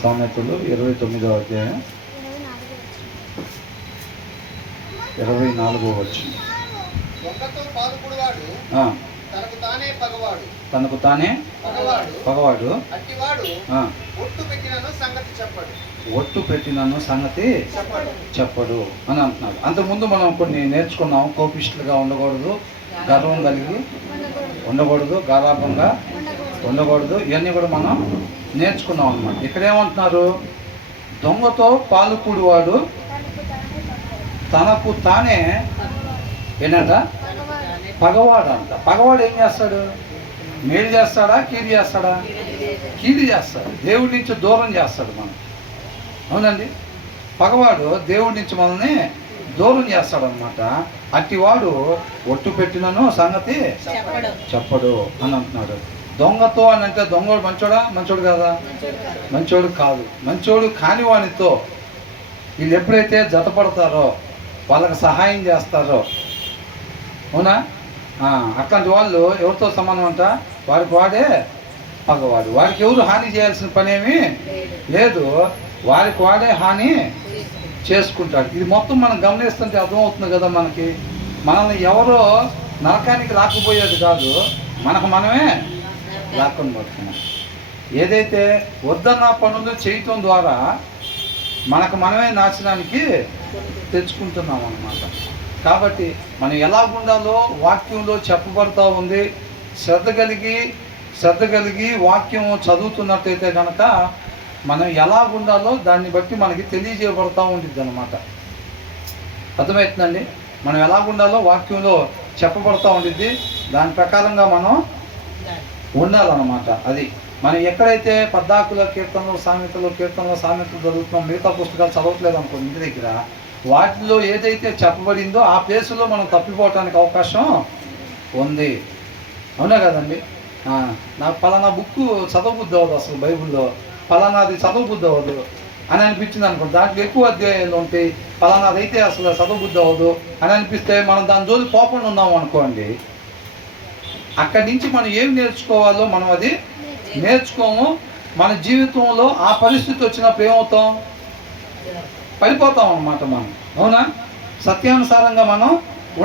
సామెతలు 29వ అధ్యాయం 24వ వచనం. తనకు తానే పగవాడు ఒట్టు పెట్టినను సంగతి చెప్పడు అని అంటున్నాడు. అంతకుముందు మనం కొన్ని నేర్చుకున్నాం. కోపిష్టులుగా ఉండకూడదు, గర్వం కలిగి ఉండకూడదు, గారాభంగా ఉండకూడదు. ఇవన్నీ కూడా మనం నేర్చుకున్నాం అన్నమాట. ఇక్కడ ఏమంటున్నారు? దొంగతో పాలుకూడివాడు తనకు తానే ఏంటంట పగవాడు అంట. పగవాడు ఏం చేస్తాడు? మేలు చేస్తాడా, కీడు చేస్తాడా? కీడు చేస్తాడు. దేవుడి నుంచి దూరం చేస్తాడు మనం. అవునండి, పగవాడు దేవుడి నుంచి మనల్ని దూరం చేస్తాడు అనమాట. అట్టివాడు ఒట్టు పెట్టినను సంగతి చెప్పడు అని అంటున్నాడు. దొంగతో అని అంటే దొంగడు మంచోడా? మంచోడు కాదా? మంచోడు కాదు. మంచోడు కాని వానితో వీళ్ళు ఎప్పుడైతే జతపడతారో, వాళ్ళకి సహాయం చేస్తారో, అవునా, అట్లాంటి వాళ్ళు ఎవరితో సమానం అంట? వాడికి వాడే పగవాడు. వాడికి ఎవరు హాని చేయాల్సిన పనేమీ లేదు, వాడికి వాడే హాని చేసుకుంటాడు. ఇది మొత్తం మనం గమనిస్తుంటే అర్థమవుతుంది కదా మనకి. మనల్ని ఎవరో నరకానికి రాకపోయేది కాదు, మనకు మనమే లాక్కొని పడుతున్నాం. ఏదైతే వద్దన్న పనులు చేయటం ద్వారా మనకు మనమే నాశనానికి తెచ్చుకుంటున్నాం అన్నమాట. కాబట్టి మనం ఎలాగుండాలో వాక్యంలో చెప్పబడతా ఉంది. శ్రద్ధ కలిగి వాక్యం చదువుతున్నట్టయితే కనుక మనం ఎలాగుండాలో దాన్ని బట్టి మనకి తెలియజేయబడతా ఉంటుంది అన్నమాట. అర్థమవుతుందండి? మనం ఎలాగుండాలో వాక్యంలో చెప్పబడతా ఉంటుంది. దాని ప్రకారంగా మనం ఉండాలన్నమాట. అది మనం ఎక్కడైతే పద్దాకుల కీర్తనలు సామెతలు చదువుతున్నాం, మిగతా పుస్తకాలు చదవట్లేదు అనుకో ఇంటి దగ్గర, వాటిలో ఏదైతే చెప్పబడిందో ఆ ప్లేసులో మనం తప్పిపోవటానికి అవకాశం ఉంది. అవునా కదండి? నాకు పలానా బుక్ చదవబుద్ధి అవ్వదు, అసలు బైబిల్లో పలానాది చదవబుద్ధి అవ్వదు అని అనిపించింది అనుకోండి. దాంట్లో ఎక్కువ అధ్యాయాలు ఉంటాయి, పలానాది అయితే అసలు చదవబుద్ధి అవ్వదు అని అనిపిస్తే మనం దాని జోలి పోకుండా ఉన్నాము అనుకోండి, అక్కడి నుంచి మనం ఏం నేర్చుకోవాలో మనం అది నేర్చుకోము. మన జీవితంలో ఆ పరిస్థితి వచ్చినప్పుడు ఏమవుతాం? పడిపోతాం అన్నమాట మనం. అవునా? సత్యానుసారంగా మనం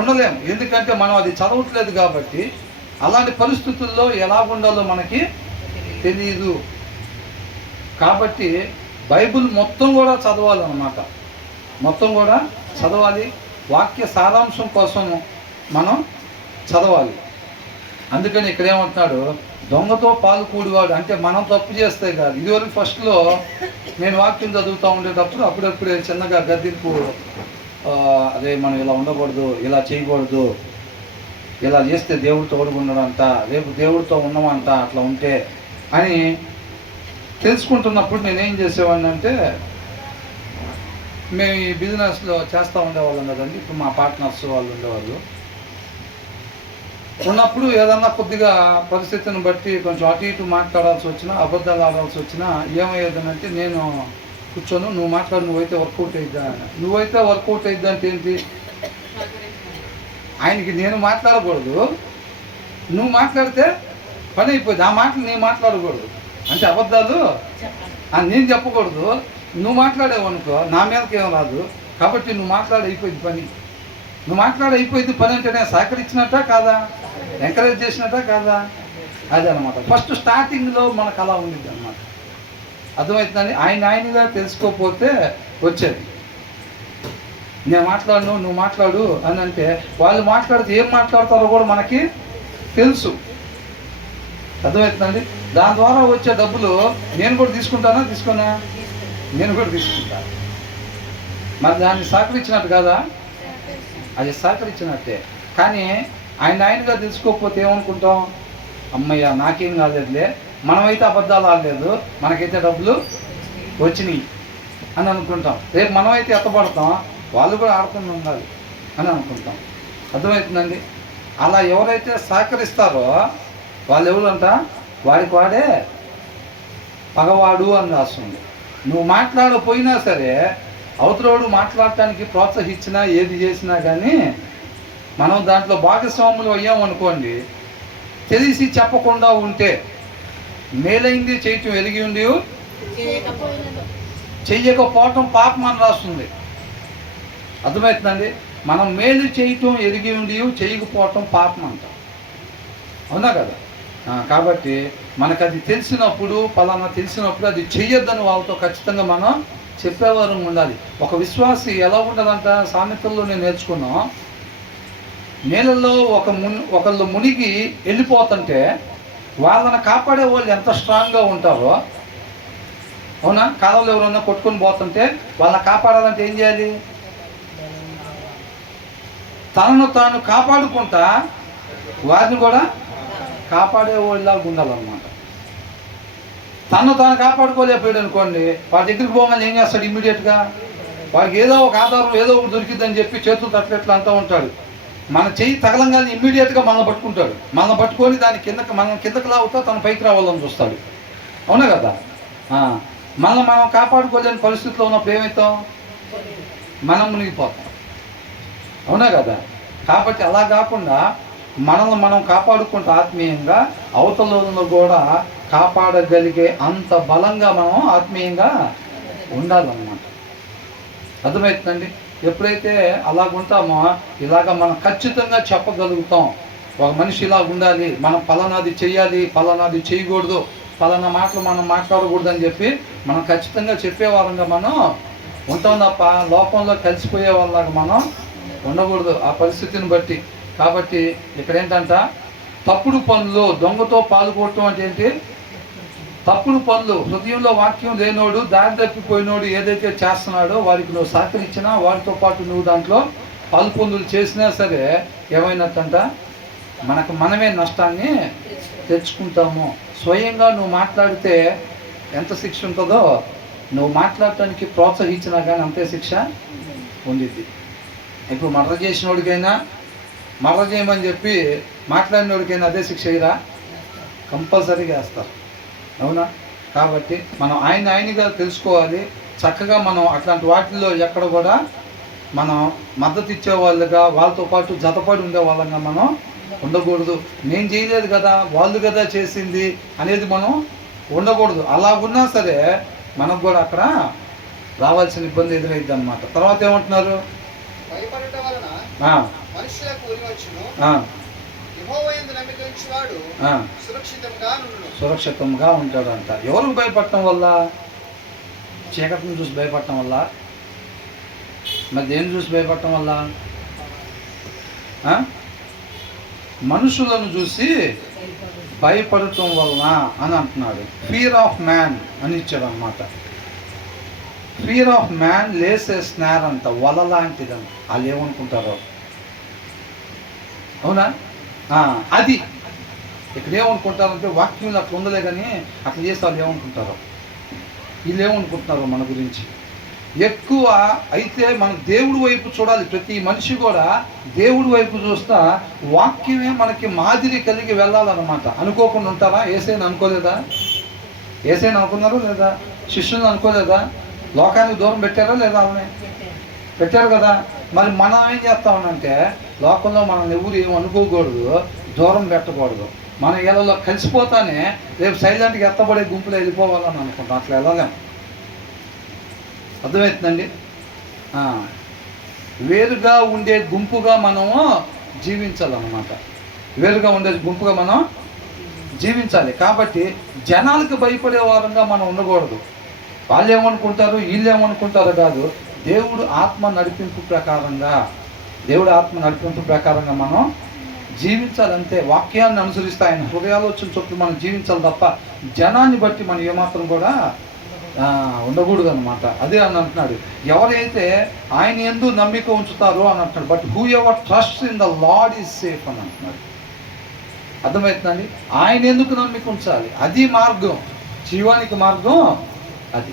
ఉండలేము, ఎందుకంటే మనం అది చదవట్లేదు కాబట్టి. అలాంటి పరిస్థితుల్లో ఎలా ఉండాలో మనకి తెలియదు. కాబట్టి బైబిల్ మొత్తం కూడా చదవాలన్నమాట. మొత్తం కూడా చదవాలి. వాక్య సారాంశం కోసం మనం చదవాలి. అందుకని ఇక్కడ ఏమంటున్నాడు? దొంగతో పాలుకూడివాడు అంటే మనం తప్పు చేస్తే కాదు. ఇదివరకు ఫస్ట్లో నేను వాక్యం చదువుతూ ఉండేటప్పుడు అప్పుడప్పుడే చిన్నగా గద్దింపు, అదే మనం ఇలా ఉండకూడదు, ఇలా చేయకూడదు, ఇలా చేస్తే దేవుడు తోడుకున్నాడంట, రేపు దేవుడితో ఉన్నామంట, అట్లా ఉంటే అని తెలుసుకుంటున్నప్పుడు నేనేం చేసేవాడిని అంటే, మేము ఈ బిజినెస్లో చేస్తూ ఉండేవాళ్ళం కదండి. ఇప్పుడు మా పార్ట్నర్స్ వాళ్ళు ఉండేవాళ్ళు. ఉన్నప్పుడు ఏదన్నా కొద్దిగా పరిస్థితిని బట్టి కొంచెం అటు ఇటు మాట్లాడాల్సి వచ్చినా, అబద్ధాలు ఆడాల్సి వచ్చినా ఏమయ్యేదనంటే, నేను కూర్చొని నువ్వు మాట్లాడు, నువ్వైతే వర్కౌట్ అయిద్దా, నువ్వైతే వర్కౌట్ అయిద్దా అంటే ఏంటి? ఆయనకి నేను మాట్లాడకూడదు, నువ్వు మాట్లాడితే పని అయిపోయింది. ఆ మాటలు నేను మాట్లాడకూడదు అంటే అబద్ధాలు నేను చెప్పకూడదు. నువ్వు మాట్లాడేవనుకో నా మీదకి ఏం రాదు, కాబట్టి నువ్వు మాట్లాడి అయిపోయింది పని. నువ్వు మాట్లాడి అయిపోయింది పని అంటే నేను సహకరించినట్టా కాదా, ఎంకరేజ్ చేసినట్టా కాదా? అదే అనమాట. ఫస్ట్ స్టార్టింగ్లో మనకు అలా ఉండిద్ది అనమాట. అర్థమవుతుందండి? ఆయనగా తెలుసుకోకపోతే వచ్చేది. నేను మాట్లాడను, నువ్వు మాట్లాడు అని అంటే వాళ్ళు మాట్లాడితే ఏం మాట్లాడతారో కూడా మనకి తెలుసు. అర్థమవుతుందండి? దాని ద్వారా వచ్చే డబ్బులు నేను కూడా తీసుకోనా? నేను కూడా తీసుకుంటాను. మరి దాన్ని సహకరించినట్టు కదా? అది సహకరించినట్టే. కానీ ఆయనగా తెలుసుకోకపోతే ఏమనుకుంటాం? అమ్మయ్య నాకేం కాలేదులే, మనమైతే అబద్ధాలు ఆడలేదు, మనకైతే డబ్బులు వచ్చినాయి అని అనుకుంటాం. రేపు మనమైతే ఎత్తపడతాం, వాళ్ళు కూడా ఆడుతూ ఉండాలి అని అనుకుంటాం. అర్థమవుతుందండి? అలా ఎవరైతే సహకరిస్తారో వాళ్ళు ఎవరంట? వాడికి వాడే పగవాడు అని రాస్తుంది. నువ్వు మాట్లాడకపోయినా సరే అవతలోడు మాట్లాడటానికి ప్రోత్సహించినా ఏది చేసినా కానీ మనం దాంట్లో భాగస్వాములు అయ్యామనుకోండి, తెలిసి చెప్పకుండా ఉంటే మేలైంది చేయటం ఎరిగి ఉండి చెయ్యకపోవటం పాపం అని రాస్తుంది. అర్థమవుతుందండి? మనం మేలు చేయటం ఎరిగి ఉండి చేయకపోవటం పాపం అంట. అవునా కదా? కాబట్టి మనకు అది తెలిసినప్పుడు, పలానా తెలిసినప్పుడు అది చెయ్యొద్దని వాళ్ళతో ఖచ్చితంగా మనం చెప్పేవారు ఉండాలి. ఒక విశ్వాసి ఎలా ఉండాలంట? సామెతల్లో నేను నేర్చుకున్నాం. నీళ్ళల్లో ఒకళ్ళు మునిగి వెళ్ళిపోతుంటే వాళ్ళని కాపాడే వాళ్ళు ఎంత స్ట్రాంగ్గా ఉంటారో, అవునా? కాలంలో ఎవరైనా కొట్టుకొని పోతుంటే వాళ్ళని కాపాడాలంటే ఏం చేయాలి? తనను తాను కాపాడుకుంటా వారిని కూడా కాపాడే వాళ్ళలాగా ఉండాలన్నమాట. తను తాను కాపాడుకోలేకపోయాడు అనుకోండి, వాడి దగ్గరికి పోగానే ఏం చేస్తాడు? ఇమ్మీడియట్గా వాడికి ఏదో ఒక ఆధారం, ఏదో ఒకటి దొరికిద్దని చెప్పి చేతులు తట్టేట్లు అంటూ ఉంటాడు. మన చెయ్యి తగలంగానే ఇమ్మీడియట్గా మనల్ని పట్టుకుంటాడు. మనల్ని పట్టుకొని దాని మనం కిందకి లాగుతా తన పైకి రావాలని చూస్తాడు. అవునా కదా? మనం కాపాడుకోలేని పరిస్థితిలో ఉన్నప్పుడు ఏమవుతాం? మనం మునిగిపోతాం. అవునా కదా? కాబట్టి అలా కాకుండా మనల్ని మనం కాపాడుకుంటూ ఆత్మీయంగా అవతలను కూడా కాపాడగలిగే అంత బలంగా మనం ఆత్మీయంగా ఉండాలన్నమాట. అర్థమవుతుందండి? ఎప్పుడైతే అలాగుంటామో ఇలాగ మనం ఖచ్చితంగా చెప్పగలుగుతాం. ఒక మనిషి ఇలా ఉండాలి, మనం పలానాది చెయ్యాలి, పలానాది చేయకూడదు, పలానా మాటలు మనం మాట్లాడకూడదు అని చెప్పి మనం ఖచ్చితంగా చెప్పేవారంగా మనం ఉంటాం తప్ప లోకంలో కలిసిపోయే వాళ్ళలాగా మనం ఉండకూడదు ఆ పరిస్థితిని బట్టి. కాబట్టి ఇక్కడ ఏంటంట? తప్పుడు పనులు, దొంగతో పాల్గొనటం అంటే ఏంటి? తప్పుడు పనులు. హృదయంలో వాక్యం లేనోడు, దారి తప్పిపోయినోడు ఏదైతే చేస్తున్నాడో వారికి నువ్వు సహకరించినా, వారితో పాటు నువ్వు దాంట్లో పాల్పొందులు చేసినా సరే ఏమైనట్టంట? మనమే నష్టాన్ని తెచ్చుకుంటాము. స్వయంగా నువ్వు మాట్లాడితే ఎంత శిక్ష ఉంటుందో, నువ్వు మాట్లాడటానికి ప్రోత్సహించినా కానీ అంతే శిక్ష ఉండిద్ది. ఇప్పుడు మర్ర చేసినోడికైనా, మర్ర చేయమని చెప్పి మాట్లాడినోడికైనా అదే శిక్ష ఇరా కంపల్సరీగా వేస్తారు. అవునా? కాబట్టి మనం ఆయనగా తెలుసుకోవాలి. చక్కగా మనం అట్లాంటి వాటిల్లో ఎక్కడ కూడా మనం మద్దతు ఇచ్చే వాళ్ళుగా, వాళ్ళతో పాటు జతపడి ఉండే వాళ్ళంగా మనం ఉండకూడదు. నేను చేయలేదు కదా, వాళ్ళు కదా చేసింది అనేది మనం ఉండకూడదు. అలా ఉన్నా సరే మనకు కూడా అక్కడ రావాల్సిన ఇబ్బంది ఎదురైద్ది అన్నమాట. తర్వాత ఏమంటున్నారు? సురక్షితంగా ఉంటాడంట. ఎవరికి భయపడటం వల్ల? చీకటిని చూసి భయపడటం వల్ల? మరి దేన్ని చూసి భయపడటం వల్ల? మనుషులను చూసి భయపడటం వలన అని అంటున్నాడు. ఫియర్ ఆఫ్ మ్యాన్ అని ఇచ్చాడు అన్నమాట. ఫియర్ ఆఫ్ మ్యాన్ లేస్ ఏ స్నార్ అంట, వల లాంటిదని. వాళ్ళు ఏమనుకుంటారో. అవునా? అది ఇక్కడ ఏమనుకుంటారంటే వాక్యం అట్లా ఉండలే కానీ అట్లా చేస్తే వాళ్ళు ఏమనుకుంటారో, వీళ్ళు ఏమనుకుంటున్నారో మన గురించి. ఎక్కువ అయితే మనం దేవుడి వైపు చూడాలి. ప్రతి మనిషి కూడా దేవుడి వైపు చూస్తా వాక్యమే మనకి మాదిరి కలిగి వెళ్ళాలన్నమాట. అనుకోకుండా ఉంటారా? ఏసైనా అనుకోలేదా? ఏసైనా అనుకున్నారు లేదా? శిష్యులను అనుకోలేదా? లోకానికి దూరం పెట్టారా లేదా? వాళ్ళని పెట్టారు కదా. మరి మనం ఏం చేస్తామనంటే లోకంలో మనం ఎవరు ఏం అనుకోకూడదు, దూరం పెట్టకూడదు. మనం ఇళ్ళలో కలిసిపోతానే రేపు సైలెంట్గా ఎత్తబడే గుంపులో వెళ్ళిపోవాలని అనుకుంటాం. అట్లా వెళ్ళలేం. అర్థమవుతుందండి? వేరుగా ఉండే గుంపుగా మనము జీవించాలన్నమాట. వేరుగా ఉండే గుంపుగా మనం జీవించాలి. కాబట్టి జనాలకు భయపడే వారంగా మనం ఉండకూడదు. వాళ్ళు ఏమనుకుంటారు, వీళ్ళు ఏమనుకుంటారు కాదు. దేవుడు ఆత్మ నడిపింపు ప్రకారంగా మనం జీవించాలంటే వాక్యాన్ని అనుసరిస్తే ఆయన హృదయాలోచన చొప్పున మనం జీవించాలి తప్ప జనాన్ని బట్టి మనం ఏమాత్రం కూడా ఉండకూడదు అనమాట. అదే అని అంటున్నాడు. ఎవరైతే ఆయన యందు నమ్మిక ఉంచుతారో అని అంటున్నాడు. But who ever trust in the lord is safe అని అంటున్నాడు. అర్థమవుతుందండి? ఆయన ఎందుకు నమ్మిక ఉంచాలి? అది మార్గం, జీవానికి మార్గం. అది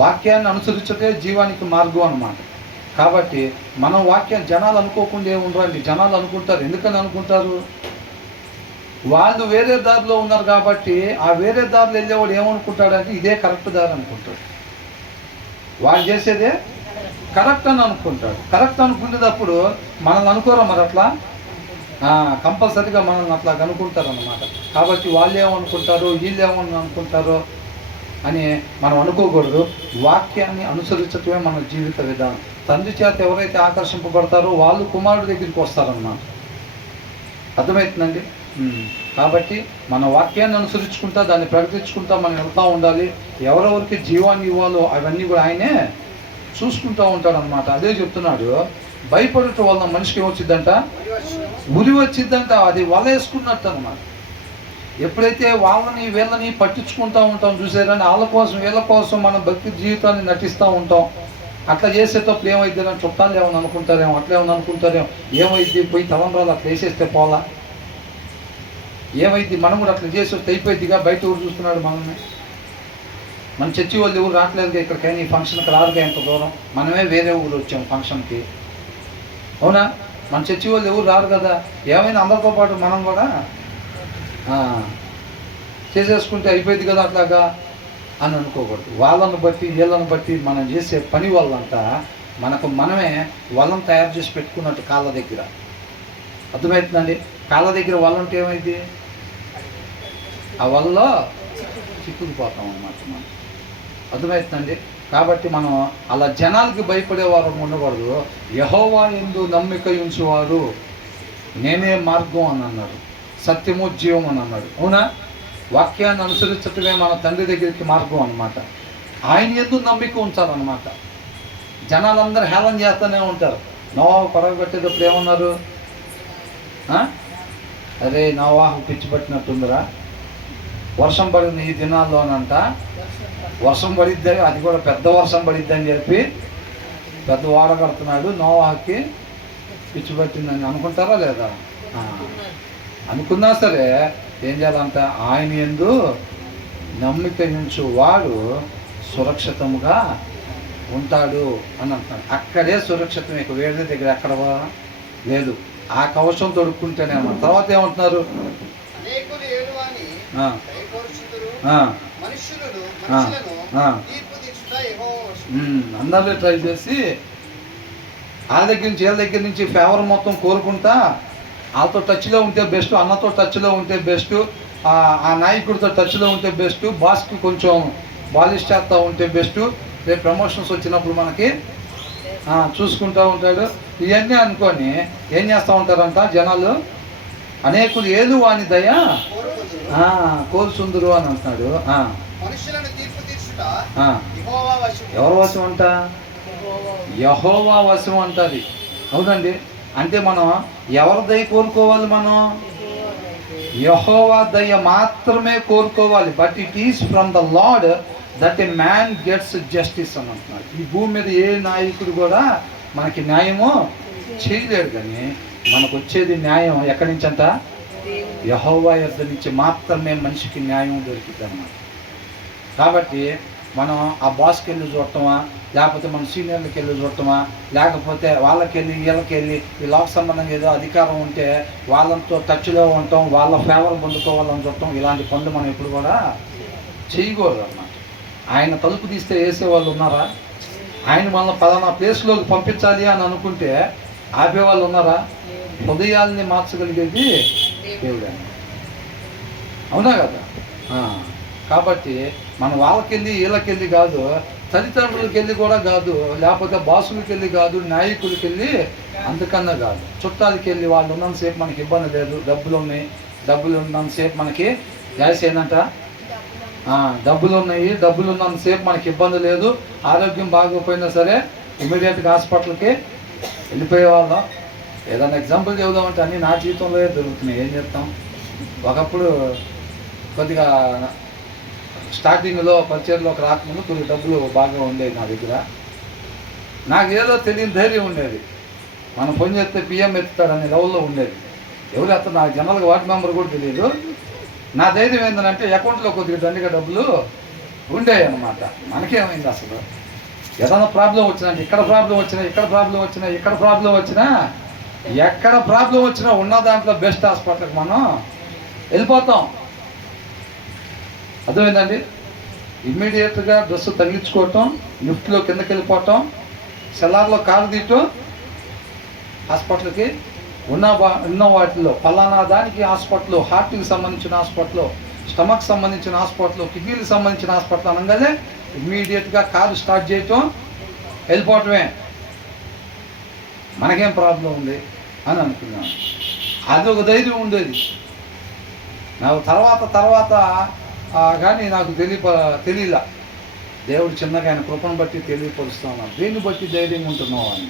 వాక్యాన్ని అనుసరించటే జీవానికి మార్గం అన్నమాట. కాబట్టి మనం వాక్యాన్ని జనాలు అనుకోకుండా ఏముండరండి. జనాలు అనుకుంటారు. ఎందుకని అనుకుంటారు? వాళ్ళు వేరే దారిలో ఉన్నారు కాబట్టి ఆ వేరే దారిలో వెళ్ళేవాడు ఏమనుకుంటాడంటే ఇదే కరెక్ట్ దారి అనుకుంటాడు. వాళ్ళు చేసేదే కరెక్ట్ అని అనుకుంటాడు. కరెక్ట్ అనుకునేటప్పుడు మనల్ని అనుకోరా మరి అట్లా? కంపల్సరీగా మనల్ని అట్లా అనుకుంటారు అన్నమాట. కాబట్టి వాళ్ళు ఏమనుకుంటారు, వీళ్ళు ఏమని అనుకుంటారో అని మనం అనుకోకూడదు. వాక్యాన్ని అనుసరించటమే మన జీవిత విధానం. తండ్రి చేత ఎవరైతే ఆకర్షింపబడతారో వాళ్ళు కుమారుడి దగ్గరికి వస్తారన్నమాట. అర్థమవుతుందండి. కాబట్టి మన వాక్యాన్ని అనుసరించుకుంటా దాన్ని ప్రకటించుకుంటా మనం వెళ్తూ ఉండాలి. ఎవరెవరికి జీవాన్ని ఇవ్వాలో అవన్నీ కూడా ఆయనే చూసుకుంటూ ఉంటాడనమాట. అదే చెప్తున్నాడు, భయపడటం వలన మనిషికి ఏమొచ్చిందంట? ఉరి వచ్చిందంట. అది వల వేసుకున్నట్టు అనమాట. ఎప్పుడైతే వాళ్ళని వీళ్ళని పట్టించుకుంటూ ఉంటాం చూసారని, వాళ్ళ కోసం వీళ్ళ కోసం మనం భక్తి జీవితాన్ని నటిస్తూ ఉంటాం. అట్లా చేసేటప్పుడు ఏమైద్ది అని చుట్టాలు ఏమని అనుకుంటారేమో, అట్లా ఏమని అనుకుంటారేమో, ఏమైద్ది పోయి తలంబ్రాలు అట్లా వేసేస్తే పోలా, ఏమైద్ది మనం కూడా అట్లా చేసి వస్తే అయిపోయిద్దిగా. బయట ఊరు చూస్తున్నాడు మనల్ని. మన చర్చి వాళ్ళు ఎవరు రావట్లేదు ఇక్కడికైనా, ఈ ఫంక్షన్కి రారుగా ఎంత దూరం, మనమే వేరే ఊరు వచ్చాము ఫంక్షన్కి, అవునా? మన చర్చి వాళ్ళు ఎవరు రారు కదా, ఏమైనా అందరితో పాటు మనం కూడా చేసేసుకుంటే అయిపోయింది కదా అట్లాగా అని అనుకోకూడదు. వాళ్ళను బట్టి వీళ్ళని బట్టి మనం చేసే పని వల్లంతా మనకు మనమే వాళ్ళని తయారు చేసి పెట్టుకున్నట్టు కాళ్ళ దగ్గర. అర్థమవుతుందండి? కాళ్ళ దగ్గర వాళ్ళంటే ఏమైంది? ఆ వల్ల చిక్కుకుపోతాం అన్నమాట మనం. అర్థమవుతుందండి? కాబట్టి మనం అలా జనాలకి భయపడేవారు ఉండకూడదు. యెహోవా యందు నమ్మిక ఉంచువారు నేనే మార్గం అని అన్నాడు, సత్యము జీవం అని అన్నాడు. అవునా? వాక్యాన్ని అనుసరించటమే మన తండ్రి దగ్గరికి మార్గం అన్నమాట. ఆయన యందు నమ్మిక ఉంచాలన్నమాట. జనాలందరూ హేళన చేస్తూనే ఉంటారు. నోవాహు పడవ కట్టేటప్పుడు ఏమన్నారు? అరే నోవాహు పిచ్చి పట్టినట్టుందిరా, వర్షం పడింది ఈ దినాల్లోనంట, వర్షం పడిద్ది, అది కూడా పెద్ద వర్షం పడిద్ది అని చెప్పి పెద్ద ఓడ కడుతున్నాడు, నోవాహుకి పిచ్చి పట్టిందని అనుకుంటారా లేదా? అనుకున్నా సరే ఏం చేయాలంట? ఆయన యందు నమ్మిక ఉంచు వాడు సురక్షితముగా ఉంటాడు అని అంటున్నాడు. అక్కడే సురక్షితం, ఇక వేరే దగ్గర ఎక్కడ లేదు. ఆ కవచం తొడుక్కుంటేనే అన్నమాట. తర్వాత ఏమంటున్నారు? అందరూ ట్రై చేసి వాళ్ళ దగ్గర నుంచి వీళ్ళ దగ్గర నుంచి ఫేవర్ మొత్తం కోరుకుంటా, వాళ్ళతో టచ్లో ఉంటే బెస్ట్, అన్నతో టచ్లో ఉంటే బెస్ట్, ఆ నాయకుడితో టచ్లో ఉంటే బెస్ట్, బాస్కి కొంచెం బాలిష్ చేస్తూ ఉంటే బెస్ట్, రేపు ప్రమోషన్స్ వచ్చినప్పుడు మనకి చూసుకుంటూ ఉంటాడు. ఇవన్నీ అనుకొని ఏం చేస్తూ ఉంటారంట జనాలు? అనేకులు ఏలు వాని దయ కోరుచుందురు అని అంటున్నాడు. ఎవరి వశం అంట? యెహోవా వశం అంటది. అవునండి. అంటే మనం ఎవరి దయ కోరుకోవాలి? మనం యెహోవా దయ మాత్రమే కోరుకోవాలి. But it is from the lord that a man gets justice అని అంటున్నాడు. ఈ భూమి మీద ఏ నాయకుడు కూడా మనకి న్యాయము చేయలేడు, కానీ మనకు వచ్చేది న్యాయం ఎక్కడి నుంచి అంట? యెహోవా యొద్ద నుంచి మాత్రమే మనిషికి న్యాయం దొరికింది అన్నమాట. కాబట్టి మనం ఆ బాస్కి వెళ్ళి చూడటమా, లేకపోతే మన సీనియర్లకి వెళ్ళి చూడటమా, లేకపోతే వాళ్ళకెళ్ళి వీళ్ళకెళ్ళి ఈ లోక సంబంధంగా ఏదో అధికారం ఉంటే వాళ్ళతో టచ్లో ఉండటం, వాళ్ళ ఫేవర్ పొందుకోవాలని చూడటం, ఇలాంటి పనులు మనం ఎప్పుడు కూడా చేయకూడదు అన్నమాట. ఆయన తలుపు తీస్తే వేసేవాళ్ళు ఉన్నారా? ఆయన మనల్ని పలానా ప్లేస్లోకి పంపించాలి అని అనుకుంటే ఆపేవాళ్ళు ఉన్నారా? హృదయాల్ని మార్చగలిగేది దేవుడే. అవునా కదా? కాబట్టి మనం వాళ్ళకెళ్ళి వీళ్ళకెళ్ళి కాదు, తల్లిదండ్రులకి వెళ్ళి కూడా కాదు, లేకపోతే బాసులకి వెళ్ళి కాదు, నాయకులకి వెళ్ళి అంతకన్నా కాదు, చుట్టాలకి వెళ్ళి వాళ్ళు ఉన్నంతసేపు మనకి ఇబ్బంది లేదు, డబ్బులు ఉన్నాయి, డబ్బులు ఉన్నంతసేపు మనకి గ్యాస్ ఏంటంట, డబ్బులు ఉన్నాయి, డబ్బులు ఉన్నంతసేపు మనకి ఇబ్బంది లేదు, ఆరోగ్యం బాగోపోయినా సరే ఇమీడియట్గా హాస్పిటల్కి వెళ్ళిపోయేవాళ్ళం. ఏదైనా ఎగ్జాంపుల్ చెబుదామంటే అన్నీ నా జీవితంలో దొరుకుతున్నాయి, ఏం చెప్తాం. ఒకప్పుడు కొద్దిగా స్టార్టింగ్లో పరిచయంలోకి రాకముందు కొద్దిగా డబ్బులు బాగా ఉండేది నా దగ్గర. నాకు ఏదో తెలియని ధైర్యం ఉండేది, మనం ఫోన్ చేస్తే పిఎం ఎత్తుతాడనే లెవెల్లో ఉండేది. ఎవరు ఎత్తారు నాకు జనరల్గా వార్డు మెంబర్ కూడా తెలియదు. నా ధైర్యం ఏంటంటే అకౌంట్లో కొద్దిగా దండిగా డబ్బులు ఉండేవి అన్నమాట. మనకేమైంది అసలు? ఏదైనా ప్రాబ్లం వచ్చినా, ఇక్కడ ప్రాబ్లం వచ్చినా, ఇక్కడ ప్రాబ్లం వచ్చినా, ఇక్కడ ప్రాబ్లం వచ్చినా, ఎక్కడ ప్రాబ్లం వచ్చినా ఉన్న దాంట్లో బెస్ట్ హాస్పిటల్కి మనం వెళ్ళిపోతాం. అర్థమైందండి? ఇమ్మీడియట్గా డ్రెస్సు తగిలించుకోవటం, లిఫ్ట్లో కిందకి వెళ్ళిపోవటం, సెల్లార్లో కారు తీయటం, హాస్పిటల్కి ఉన్న వాటిలో పలానా దానికి హాస్పిటల్, హార్ట్కి సంబంధించిన హాస్పిటల్, స్టమక్ సంబంధించిన హాస్పిటల్, కిడ్నీలకు సంబంధించిన హాస్పిటల్ అనగానే ఇమ్మీడియట్గా కారు స్టార్ట్ చేయటం, వెళ్ళిపోవటమే. మనకేం ప్రాబ్లం ఉంది అని అనుకున్నాను. అదొక ధైర్యం ఉండేది నాకు. తర్వాత కానీ నాకు తెలియలా. దేవుడు చిన్నగా ఆయన కృపను బట్టి తెలియపరుస్తూ ఉన్నాను. దేన్ని బట్టి ధైర్యంగా ఉంటున్నావు అని.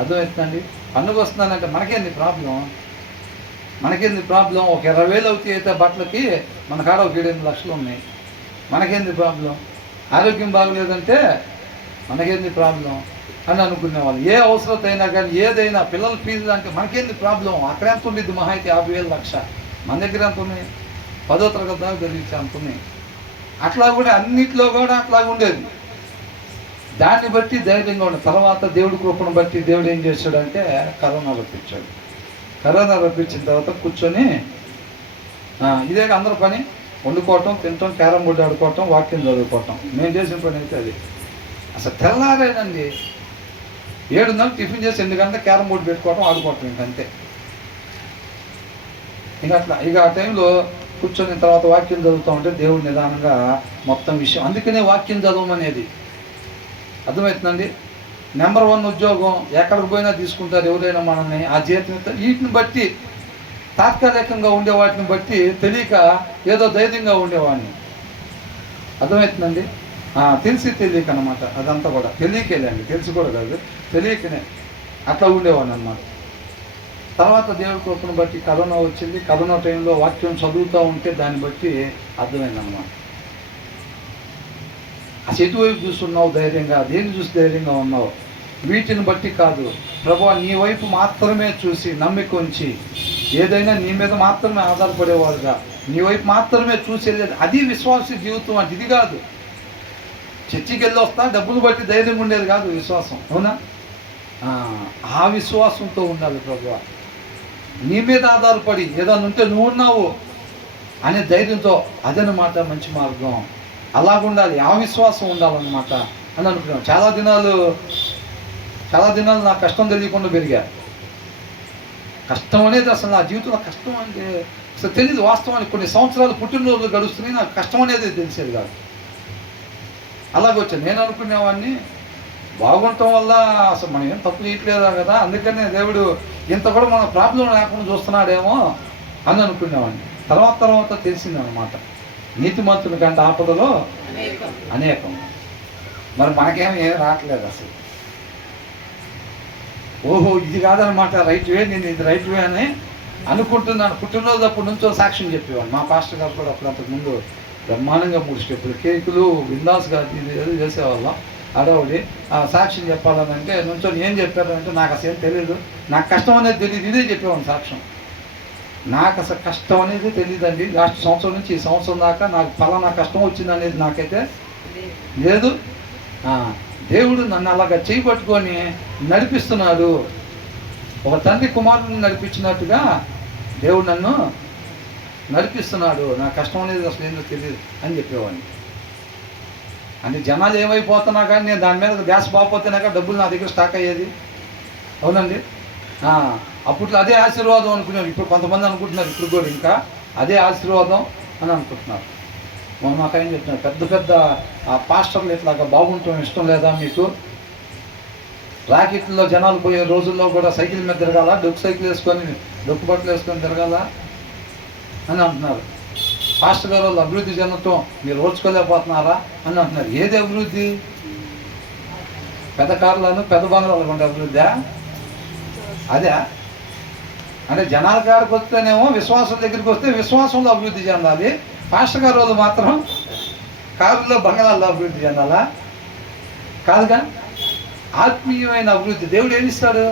అర్థమవుతుందండి. పండుగ వస్తున్నానంటే మనకేంది ప్రాబ్లం? ఒక 20,000 అవుతాయి అయితే బట్టలకి, మన కాడ ఒక 7-8 లక్షలు ఉన్నాయి. మనకేంది ప్రాబ్లం? ఆరోగ్యం బాగలేదంటే మనకేంది ప్రాబ్లం అని అనుకునేవాళ్ళు. ఏ అవసరత అయినా కానీ, ఏదైనా పిల్లల ఫీజులు అంటే మనకేంది ప్రాబ్లం? అక్కడ ఎంత ఉండేది? మహా అయితే 50,000 లక్ష. మన దగ్గర ఎంత ఉన్నాయి? 10వ తరగతి దాకా జరిగించి అంత ఉన్నాయి. అట్లా కూడా అన్నిట్లో కూడా అట్లాగే ఉండేది. దాన్ని బట్టి ధైర్యంగా ఉండేది. తర్వాత దేవుడి కృపను బట్టి దేవుడు ఏం చేశాడంటే కరోనా రప్పించాడు. కరోనా రప్పించిన తర్వాత కూర్చొని ఇదే అందరి పని, వండుకోవటం, తినటం, క్యారమ్ బోర్డు ఆడుకోవటం, వాక్యం చదువుకోవటం. మేము చేసిన పని అయితే అది. అసలు తెల్లారేనండి 7:30 టిఫిన్ చేసి 8 గంటల క్యారమ్ బోర్డు పెట్టుకోవటం, ఆడుకోవటం, ఇంకంతే. ఇక ఆ టైంలో కూర్చొని తర్వాత వాక్యం చదువుతూ ఉంటే దేవుడు నిదానంగా మొత్తం విషయం. అందుకనే వాక్యం చదవమనేది. అర్థమవుతుందండి. నెంబర్ 1 ఉద్యోగం ఎక్కడికి పోయినా తీసుకుంటారు ఎవరైనా మనల్ని. ఆ జీతం వీటిని బట్టి, తాత్కాలికంగా ఉండే వాటిని బట్టి తెలియక ఏదో ధైర్యంగా ఉండేవాడిని. అర్థమవుతుందండి. తెలిసి తెలియక అనమాట. అదంతా కూడా తెలియకేలేండి, తెలిసి కూడా కాదు, తెలియకనే అట్లా ఉండేవాడిని అనమాట. తర్వాత దేవుడి కృపను బట్టి కరోనా వచ్చింది. కరోనా టైంలో వాక్యం చదువుతూ ఉంటే దాన్ని బట్టి అర్థమైందన్నమాట. ఆ ఎటువైపు చూస్తున్నావు ధైర్యంగా, దేన్ని చూసి ధైర్యంగా ఉన్నావు? వీటిని బట్టి కాదు, ప్రభువా నీ వైపు మాత్రమే చూసి నమ్మిక ఉంచి, ఏదైనా నీ మీద మాత్రమే ఆధారపడేవాడుగా, నీ వైపు మాత్రమే చూసేది. అది విశ్వాస జీవితం అంటే. ఇది కాదు చర్చికి వెళ్ళి వస్తా డబ్బులు బట్టి ధైర్యంగా ఉండేది కాదు విశ్వాసం. అవునా? ఆ విశ్వాసంతో ఉండాలి. ప్రభువా నీ మీద ఆధారపడి ఏదన్నా ఉంటే నువ్వు ఉన్నావు అనే ధైర్యంతో, అదనమాట మంచి మార్గం. అలాగుండాలి, ఆ విశ్వాసం ఉండాలన్నమాట అని అనుకున్నాను. చాలా దినాలు నా కష్టం తెలియకుండా పెరిగా. కష్టం అనేది అసలు నా జీవితంలో కష్టం అంటే అసలు తెలియదు. వాస్తవానికి కొన్ని సంవత్సరాలు పుట్టినరోజులు గడుస్తున్నాయి, నాకు కష్టం అనేది తెలిసేది కాదు. అలాగొచ్చాను. నేను అనుకునేవాడిని బాగుండటం వల్ల అసలు మనం ఏం తప్పు చేయట్లేదా కదా, అందుకనే దేవుడు ఇంత కూడా మన ప్రాబ్లం లేకుండా చూస్తున్నాడేమో అని అనుకునేవాడిని. తర్వాత తెలిసిందనమాట, నీతిమంతుని కంటే ఆపదలో అనేకం. మరి మనకేమీ రావట్లేదు అసలు. ఓహో ఇది కాదనమాట రైట్ వే, నేను ఇది రైట్ వే అని అనుకుంటున్నాను. పుట్టినరోజు అప్పటి నుంచో సాక్ష్యం చెప్పేవాడు. మా పాస్టర్ గారు కూడా అప్పుడు అంతకుముందు బ్రహ్మాండంగా 3 స్టెప్పులు, కేకులు, విందాస్గా ఇది ఏదో చేసేవాళ్ళం. అడవుడి సాక్ష్యం చెప్పాలని అంటే నుంచో ఏం చెప్పారంటే నాకు అసలు ఏం తెలియదు, నాకు కష్టం అనేది తెలియదు. ఇదే చెప్పేవాడిని సాక్ష్యం. నాకు అసలు కష్టం అనేది తెలియదండి. లాస్ట్ సంవత్సరం నుంచి ఈ సంవత్సరం దాకా నాకు పలానా కష్టం వచ్చింది అనేది నాకైతే లేదు. దేవుడు నన్ను అలాగా చేయబట్టుకొని నడిపిస్తున్నాడు. ఒక తండ్రి కుమారుని నడిపించినట్టుగా దేవుడు నన్ను నడిపిస్తున్నాడు. నా కష్టం అనేది అసలు ఏందో తెలియదు అని చెప్పేవాడిని. అంటే జనాలు ఏమైపోతున్నా కానీ నేను దాని మీద గ్యాస్ బాగపోతేనాక డబ్బులు నా దగ్గర స్టాక్ అయ్యేది. అవునండి. అప్పట్లో అదే ఆశీర్వాదం అనుకున్నాను. ఇప్పుడు కొంతమంది అనుకుంటున్నారు, ఇప్పుడు కూడా ఇంకా అదే ఆశీర్వాదం అని అనుకుంటున్నారు. మాకేం చెప్తున్నారు, పెద్ద పాస్టర్లు ఇట్లాగా బాగుంటాం ఇష్టం లేదా మీకు? రాకెట్లో జనాలు పోయే రోజుల్లో కూడా సైకిల్ మీద తిరగాల, సైకిల్ వేసుకొని డొక్కు బట్టలు వేసుకొని తిరగాల అని అంటున్నారు. పాస్టర్ గారు వాళ్ళు అభివృద్ధి చెందటం మీరు ఓర్చుకోలేకపోతున్నారా అని అంటున్నారు. ఏది అభివృద్ధి? పెద్ద కార్లను పెద్ద బంగ్లాలు ఉండే అభివృద్ధి అదే? అంటే జనాల కాడికి వస్తేనేమో విశ్వాసం దగ్గరికి వస్తే విశ్వాసంలో అభివృద్ధి చెందాలి. పాస్టర్ గారు వాళ్ళు మాత్రం కారులో బంగ్లాల్లో అభివృద్ధి చెందాలా? కాదుగా. ఆత్మీయమైన అభివృద్ధి దేవుడు ఏమిస్తాడు?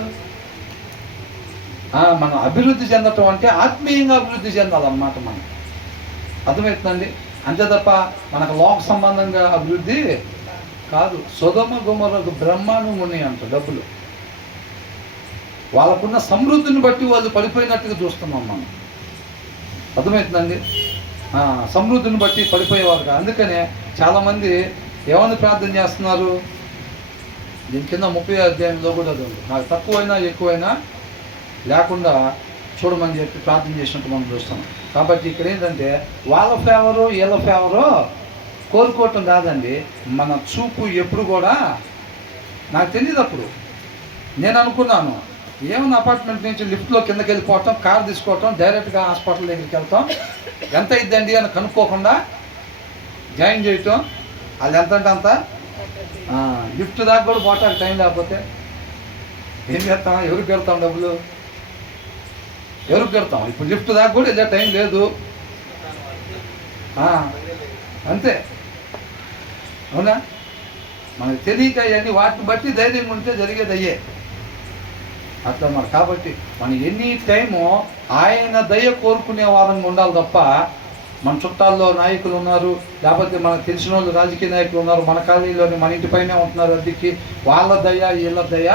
మనం అభివృద్ధి చెందటం అంటే ఆత్మీయంగా అభివృద్ధి చెందాలన్నమాట. మనం అర్థమవుతుందండి. అంతే తప్ప మనకు లోక సంబంధంగా అభివృద్ధి కాదు. సొదొమ గొమొర్రాకు బ్రహ్మాండం ఉన్నాయి అంట డబ్బులు. వాళ్ళకున్న సమృద్ధిని బట్టి వాళ్ళు పడిపోయినట్టుగా చూస్తున్నాం మనం. అర్థమవుతుందండి. సమృద్ధిని బట్టి పడిపోయేవారు. అందుకనే చాలామంది ఏమని ప్రార్థన చేస్తున్నారు? దీని కింద 30వ అధ్యాయంలో కూడా అది ఉంది. నాకు తక్కువైనా ఎక్కువైనా లేకుండా చూడమని చెప్పి ప్రార్థన చేసినట్టు మనం చూస్తున్నాం. కాబట్టి ఇక్కడ ఏంటంటే వాళ్ళ ఫేవరు వీళ్ళ ఫేవరు కోరుకోవటం కాదండి. మన చూపు ఎప్పుడు కూడా, నాకు తెలియదు అప్పుడు, నేను అనుకున్నాను ఏమన్నా అపార్ట్మెంట్ నుంచి లిఫ్ట్లో కిందకి వెళ్ళిపోవటం, కార్ తీసుకోవటం, డైరెక్ట్గా హాస్పిటల్ దగ్గరికి వెళ్తాం, ఎంత ఇద్దండి అని కనుక్కోకుండా జాయిన్ చేయటం, అది ఎంత అంటే అంత, లిఫ్ట్ దాకా కూడా పోవటానికి టైం లేకపోతే ఏం చేస్తాం, ఎవరికి పెడతాం డబ్బులు, ఎవరికి పెడతాం? ఇప్పుడు లిఫ్ట్ దాకా కూడా ఇదే టైం లేదు, అంతే, అవునా? మనకు తెలియక అవన్నీ వాటిని బట్టి ధైర్యం ఉంటే జరిగేది అయ్యే అట్లా మరి. కాబట్టి మనం ఎనీ టైము ఆయన దయ కోరుకునే వారంగా ఉండాలి తప్ప, మన చుట్టాల్లో నాయకులు ఉన్నారు, లేకపోతే మనకు తెలిసిన వాళ్ళు రాజకీయ నాయకులు ఉన్నారు, మన కాలనీలోని మన ఇంటి పైనే ఉంటున్నారు అద్దెకి, వాళ్ళ దయ వీళ్ళ దయ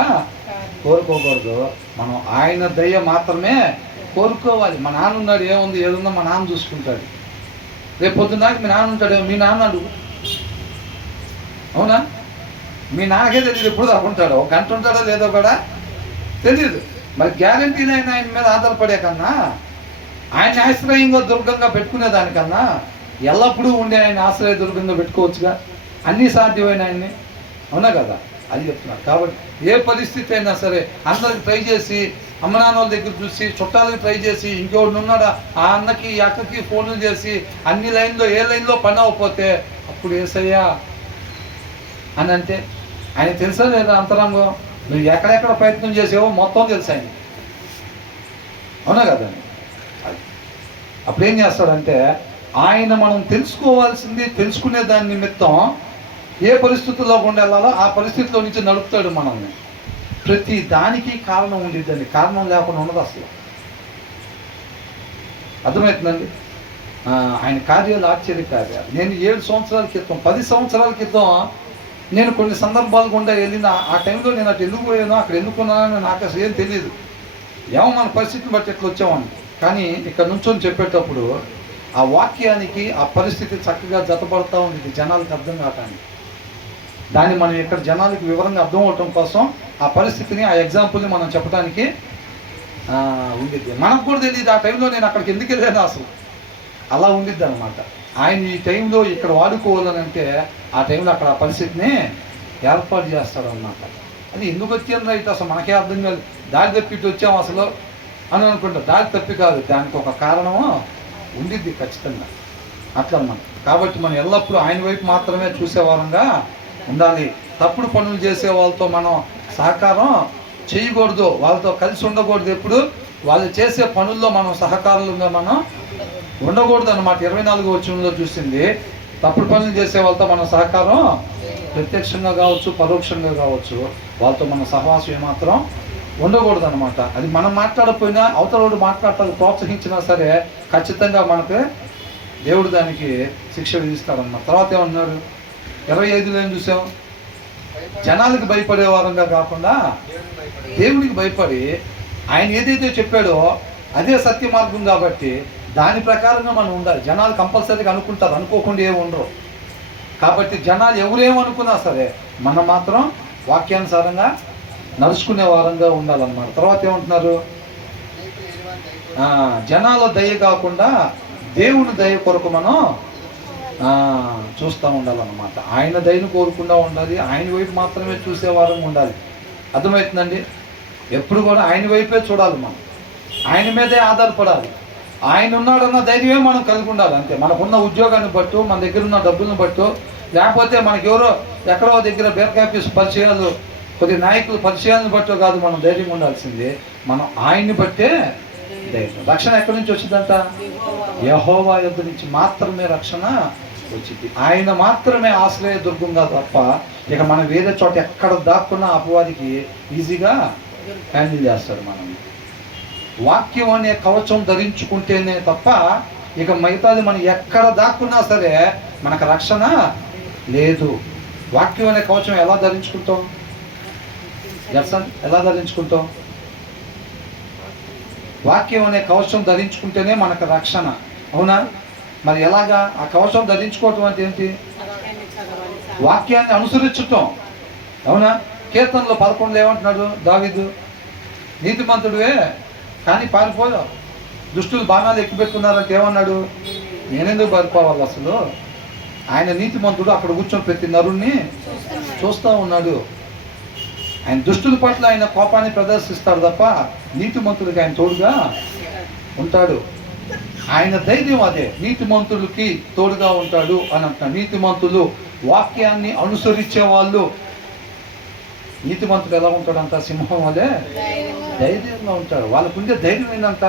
కోరుకోకూడదు. మనం ఆయన దయ మాత్రమే కోరుకోవాలి. మా నాన్న ఉన్నాడు, ఏముంది ఏదుందో మా నాన్న చూసుకుంటాడు. రేపు పొద్దున్నాక మీ నాన్న ఉంటాడు, మీ నాన్న అడుగు, అవునా? మీ నాన్నకే తెలియదు ఎప్పుడు దాకా ఉంటాడో, ఒక గంట ఉంటాడో లేదో కూడా తెలియదు. మరి గ్యారంటీని ఆయన మీద ఆధారపడే కన్నా, ఆయన ఆశ్రయంగా దుర్గంగా పెట్టుకునే దానికన్నా ఎల్లప్పుడూ ఉండే ఆయన ఆశ్రయ దుర్గంగా పెట్టుకోవచ్చుగా, అన్నీ సాధ్యమైన ఆయన్ని, అవునా కదా? అది చెప్తున్నారు. కాబట్టి ఏ పరిస్థితి అయినా సరే అందరికి ట్రై చేసి, అమ్మ నాన్న వాళ్ళ దగ్గర చూసి, చుట్టాలకి ట్రై చేసి, ఇంకోటి ఉన్నాడా ఆ అన్నకి ఈ అక్కకి ఫోన్లు చేసి, అన్ని లైన్లో ఏ లైన్లో పని అవ్వకపోతే అప్పుడు ఏసయ్యా అని అంటే, ఆయన తెలుసా లేదా అంతరంగం? నువ్వు ఎక్కడెక్కడ ప్రయత్నం చేసావో మొత్తం తెలుసు ఆయన, అవునా కదండి? అప్పుడు ఏం చేస్తాడంటే, ఆయన మనం తెలుసుకోవాల్సింది తెలుసుకునే దాని నిమిత్తం ఏ పరిస్థితుల్లో గుండా వెళ్ళాలో ఆ పరిస్థితిలో నుంచి నడుపుతాడు మనల్ని. ప్రతి దానికి కారణం ఉండేదండి, కారణం లేకుండా ఉండదు అసలు. అర్థమవుతుందండి? ఆయన కార్యాలు ఆశ్చర్య కార్యాలు. నేను 7 సంవత్సరాల క్రితం, 10 సంవత్సరాల క్రితం నేను కొన్ని సందర్భాలు గుండా వెళ్ళిన ఆ టైంలో నేను అటు ఎందుకు పోయానో, అక్కడ ఎందుకున్నానో నాకు అసలు ఏం తెలియదు. ఏమో మన పరిస్థితిని బట్టి ఎట్లా వచ్చామని. కానీ ఇక్కడ నుంచొని చెప్పేటప్పుడు ఆ వాక్యానికి ఆ పరిస్థితి చక్కగా జతపడుతూ ఉండేది జనాలకు అర్థం కావటానికి. దాన్ని మనం ఇక్కడ జనాలకు వివరంగా అర్థం అవటం కోసం ఆ పరిస్థితిని, ఆ ఎగ్జాంపుల్ని మనం చెప్పడానికి ఉండిద్ది. మనకు కూడా తెలియదు ఆ టైంలో నేను అక్కడికి ఎందుకు వెళ్ళాను అసలు, అలా ఉండిద్ది అనమాట. ఆయన ఈ టైంలో ఇక్కడ వాడుకోవాలని అంటే ఆ టైంలో అక్కడ ఆ పరిస్థితిని ఏర్పాటు చేస్తాడన్నమాట. అది ఎందుకు వచ్చాను రైతు అసలు మనకే అర్థం కాదు. దారి తప్పిట్టు వచ్చాము అసలు అని అనుకుంటా. దారి తప్పి కాదు, దానికి ఒక కారణము ఉండిద్ది ఖచ్చితంగా, అట్లా అన్నమాట. కాబట్టి మనం ఎల్లప్పుడూ ఆయన వైపు మాత్రమే చూసేవారంగా ఉండాలి. తప్పుడు పనులు చేసే వాళ్ళతో మనం సహకారం చేయకూడదు, వాళ్ళతో కలిసి ఉండకూడదు. ఎప్పుడు వాళ్ళు చేసే పనుల్లో మనం సహకారులుగా మనం ఉండకూడదు అన్నమాట. 24వ వచనంలో చూసింది, తప్పుడు పనులు చేసే వాళ్ళతో మన సహకారం ప్రత్యక్షంగా కావచ్చు, పరోక్షంగా కావచ్చు, వాళ్ళతో మన సహవాసం ఏమాత్రం ఉండకూడదు అనమాట. అది మనం మాట్లాడకపోయినా అవతలవాడు మాట్లాడటానికి ప్రోత్సహించినా సరే ఖచ్చితంగా మనకు దేవుడు దానికి శిక్ష విధిస్తాడన్నమాట. తర్వాత ఏమన్నారు? 25లో ఏం చూసాం? జనాలకు భయపడే వారంగా కాకుండా దేవుడికి భయపడి, ఆయన ఏదైతే చెప్పాడో అదే సత్య మార్గం కాబట్టి దాని ప్రకారంగా మనం ఉండాలి. జనాలు కంపల్సరీగా అనుకుంటారు, అనుకోకుండా ఏమి ఉండరు. కాబట్టి జనాలు ఎవరేమనుకున్నా సరే మనం మాత్రం వాక్యానుసారంగా నడుచుకునే వారంగా ఉండాలన్నమాట. తర్వాత ఏమంటున్నారు? జనాల దయ కాకుండా దేవుని దయ కొరకు మనం చూస్తూ ఉండాలన్నమాట. ఆయన దయను కోరుకుండా ఉండాలి, ఆయన వైపు మాత్రమే చూసే వారంగా ఉండాలి. అర్థమవుతుందండి? ఎప్పుడు కూడా ఆయన వైపే చూడాలి, మనం ఆయన మీదే ఆధారపడాలి. ఆయన ఉన్నాడన్న ధైర్యమే మనం కలిగి ఉండాలి అంతే. మనకున్న ఉద్యోగాన్ని బట్టు, మన దగ్గర ఉన్న డబ్బులను బట్టు, లేకపోతే మనకి ఎవరో ఎక్కడో దగ్గర బేర్కాపీస్ పరిచయాలు, కొద్ది నాయకులు పరిచయాలను బట్టో కాదు మనం ధైర్యం ఉండాల్సింది. మనం ఆయన్ని బట్టే ధైర్యం. రక్షణ ఎక్కడి నుంచి వచ్చిందంట? యెహోవా యొద్ద నుంచి మాత్రమే రక్షణ వచ్చింది. ఆయన మాత్రమే ఆశ్రయ దుర్గంగా తప్ప ఇక మనం వేరే చోట ఎక్కడ దాక్కున్నా అపవాదికి ఈజీగా హ్యాండిల్ చేస్తాడు. మనం వాక్యం అనే కవచం ధరించుకుంటేనే తప్ప ఇక మిగతాది మనం ఎక్కడ దాక్కున్నా సరే మనకు రక్షణ లేదు. వాక్యం అనే కవచం ఎలా ధరించుకుంటాం? ఎలా ధరించుకుంటాం? వాక్యం అనే కవచం ధరించుకుంటేనే మనకు రక్షణ, అవునా? మరి ఎలాగా? ఆ కవచం ధరించుకోవటం అంటే ఏంటి? వాక్యాన్ని అనుసరించటం, అవునా? కీర్తనలో 11 ఏమంటున్నాడు దావీదు? నీతిమంతుడివే కానీ పారిపోయావు, దుష్టులు బాణాలు ఎక్కిపెట్టుకున్నారంటే ఏమన్నాడు? నేనెందుకు పడిపోవాలి అసలు? ఆయన నీతిమంతుడు, అక్కడ కూర్చొని ప్రతి నరుణ్ణి చూస్తూ ఉన్నాడు. ఆయన దుష్టుల పట్ల ఆయన కోపాన్ని ప్రదర్శిస్తాడు తప్ప నీతిమంతుడికి ఆయన తోడుగా ఉంటాడు. ఆయన ధైర్యం అదే, నీతిమంతులకి తోడుగా ఉంటాడు అని అంటాడు. నీతిమంతులు వాక్యాన్ని అనుసరించే వాళ్ళు, నీతిమంతుడు ఎలా ఉంటాడంట? సింహం వలె ధైర్యంగా ఉంటాడు. వాళ్ళకు ఉండే ధైర్యం ఏంటంట?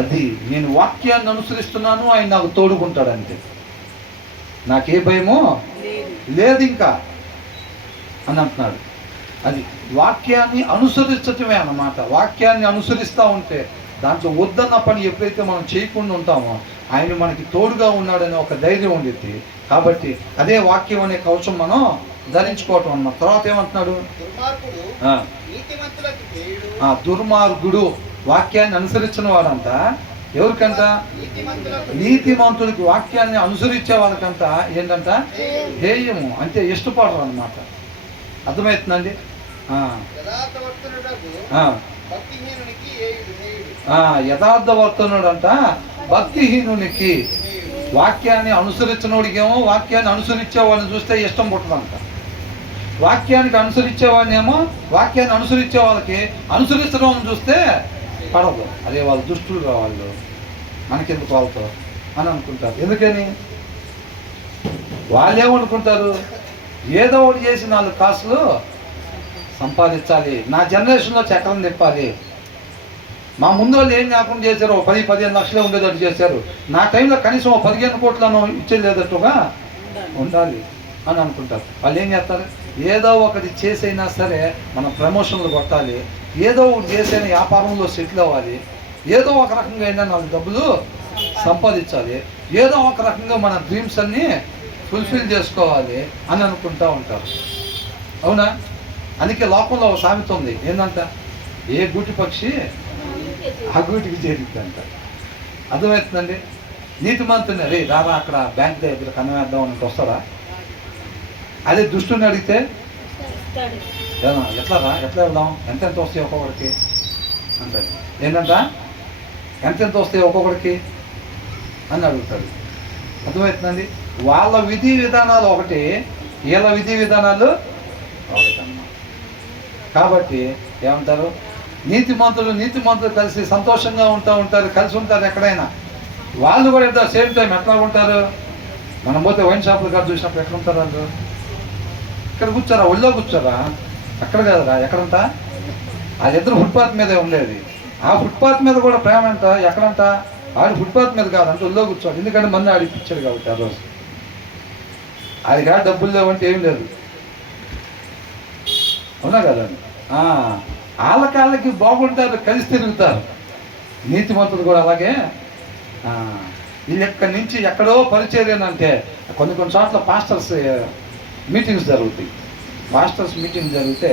అది నేను వాక్యాన్ని అనుసరిస్తున్నాను, ఆయన నాకు తోడుకుంటాడు అంతే, నాకే భయమో లేదు ఇంకా అని అంటున్నాడు. అది వాక్యాన్ని అనుసరించటమే అన్నమాట. వాక్యాన్ని అనుసరిస్తూ ఉంటే దాంట్లో వద్దన్న పని ఎప్పుడైతే మనం చేయకుండా ఉంటామో ఆయన మనకి తోడుగా ఉన్నాడనే ఒక ధైర్యం ఉండేది. కాబట్టి అదే వాక్యం అనే కవచం మనం ధరించుకోవటం అన్నమాట. తర్వాత ఏమంటున్నాడు? దుర్మార్గుడు వాక్యాన్ని అనుసరించిన వాడంట ఎవరికంట? నీతిమంతుడికి. వాక్యాన్ని అనుసరించే వాళ్ళకంట ఏంటంట? హేయము, అంటే ఇష్టపడరు అన్నమాట. అర్థమవుతుందండి? యథార్థవర్తనుడు అంట భక్తిహీనునికి. వాక్యాన్ని అనుసరించినోడికేమో వాక్యాన్ని అనుసరించేవాడిని చూస్తే ఇష్టం పుట్టదంట. వాక్యానికి అనుసరించేవాడినేమో వాక్యాన్ని అనుసరించే వాళ్ళకి అనుసరించడం చూస్తే పడదు. అదే వాళ్ళు దుష్టులు వాళ్ళు, మనకెందుకు వాళ్ళతో అని అనుకుంటారు. ఎందుకని? వాళ్ళు ఏమనుకుంటారు? ఏదో ఒకటి చేసి 4 కాసులు సంపాదించాలి, నా జనరేషన్లో చక్రం తిప్పాలి. మా ముందు వాళ్ళు ఏం జ్ఞాపకం చేశారు? 10-15 లక్షలే ఉండేటట్టు చేశారు. నా టైంలో కనీసం 15 కోట్లను ఇచ్చేదేటట్టుగా ఉండాలి అని అనుకుంటారు. వాళ్ళు ఏం చేస్తారు? ఏదో ఒకటి చేసైనా సరే మనం ప్రమోషన్లు కొట్టాలి, ఏదో ఒకటి చేసైనా వ్యాపారంలో సెటిల్ అవ్వాలి, ఏదో ఒక రకంగా అయినా 4 డబ్బులు సంపాదించాలి, ఏదో ఒక రకంగా మన డ్రీమ్స్ అన్నీ ఫుల్ఫిల్ చేసుకోవాలి అని అనుకుంటూ ఉంటారు. అవునా? అందుకే లోకంలో ఒక సామెత ఉంది, ఏంటంట? ఏ గూటి పక్షి ఆ గూటికి చేరిద్దంట. అర్థమవుతుందండి? నీతిమంతుని రే రారా అక్కడ బ్యాంక్ దగ్గర కనవేద్దాం అని వస్తారా? అదే దుష్టుని అడిగితే ఎట్లా రా, ఎట్లా వెళ్దాం, ఎంతెంత వస్తాయి ఒక్కొక్కడికి అంటే ఏంటంట? ఎంతెంత వస్తాయి ఒక్కొక్కడికి అని అడుగుతాడు. అర్థమవుతుందండి? వాళ్ళ విధి విధానాలు ఒకటి, వీళ్ళ విధి విధానాలు ఒకటన్నమాట. కాబట్టి ఏమంటారు? నీతిమంతులు కలిసి సంతోషంగా ఉంటారు, కలిసి ఉంటారు ఎక్కడైనా. వాళ్ళు కూడా ఎంత సేమ్ టైం ఎట్లా ఉంటారు? మనం పోతే వైన్ షాపులు కాదు చూసినప్పుడు ఎక్కడ ఉంటారు వాళ్ళు? ఇక్కడ కూర్చోరా, ఒళ్ళో కూర్చోరా, అక్కడ కదరా, ఎక్కడంట? వాళ్ళిద్దరు ఫుట్పాత్ మీదే ఉండేది. ఆ ఫుట్పాత్ మీద కూడా ప్రేమ అంట. ఎక్కడంట? ఆడి ఫుట్పాత్ మీద కాదంటే ఒళ్ళో కూర్చోవాలి, ఎందుకంటే మంది ఆడిపించాడు కాబట్టి. ఆ రోజు అది కాదు, డబ్బులు లేవంటే ఏం లేదు. అవునా కదండి? వాళ్ళకి బాగుంటారు, కలిసి తిరుగుతారు. నీతిమంతులు కూడా అలాగే. వీళ్ళు ఎక్కడి నుంచి ఎక్కడో పరిచర్య అంటే కొన్ని చోట్ల పాస్టర్స్ మీటింగ్స్ జరుగుతాయి. పాస్టర్స్ మీటింగ్ జరిగితే